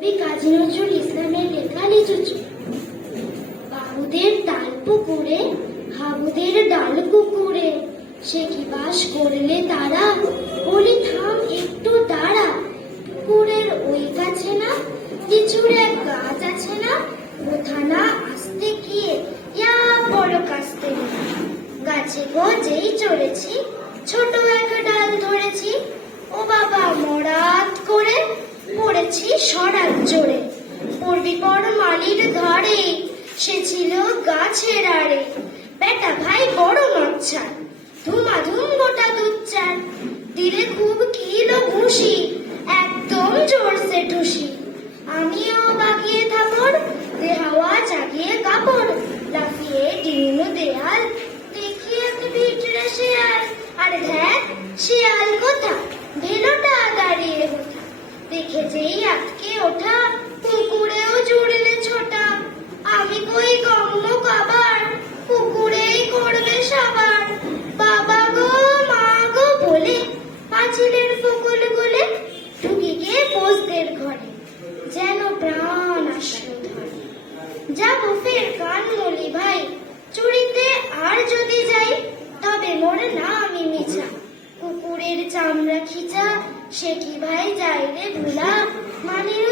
কবি কাজী নজরুল ইসলামের লেখা লিচুচু। বাবুদের তাল পুকুরে, হাবুদের ডাল কুকুরে, সে কি বাস করলে তারা, বলি থাম একটু দাঁড়া। পুকুরের ওই গাছে না লিচুর এক গাছ আছে না, কোথা না আসতে গিয়ে ইয়া বড় কাস্তে গাছে গো যেই চড়েছি, ছোট এক ডাল ধরেছি, ও বাবা মরাত করে পড়েছি সরাত জোরে। পড়বি পর মালির ঘরে, সে ছিল গাছের আড়ে, বেটা ভাই বড় নচ্ছার, ধুমাধুম গোটা দুচ্চার, দিলে খুব কিলো ঘুষি, একদম জোরসে ঠুসি। আমিও বাগিয়ে থাপড়, দে হাওয়া জাগিয়ে কাপড়, লাফিয়ে ডিঙো দেয়াল, দেখি এক ভিটরে শেয়াল, আরে ধ্যাক শিয়াল কোথা, ভেলোটা দাঁড়িয়ে কোথা, দেখে যেই আটকে ওঠা, পুকুরেও জুড়লে ছোটা। আমি কই গম্ম কাবার, পুকুরেই করবে সাবার, বাবা গো মা গো বলে পাঁচিলের ফকুল গুলে ঢুকি গিয়ে পোষদের ঘরে, যেন প্রাণ আসলো ধরে। যাবো ফের কানমুলি ভাই, চুরিতে আর যদি যাই, তবে মোর নামই মিছা, কুকুরের চামড়া খিচা, সে কি ভাই যাই রে ভুলা, মানির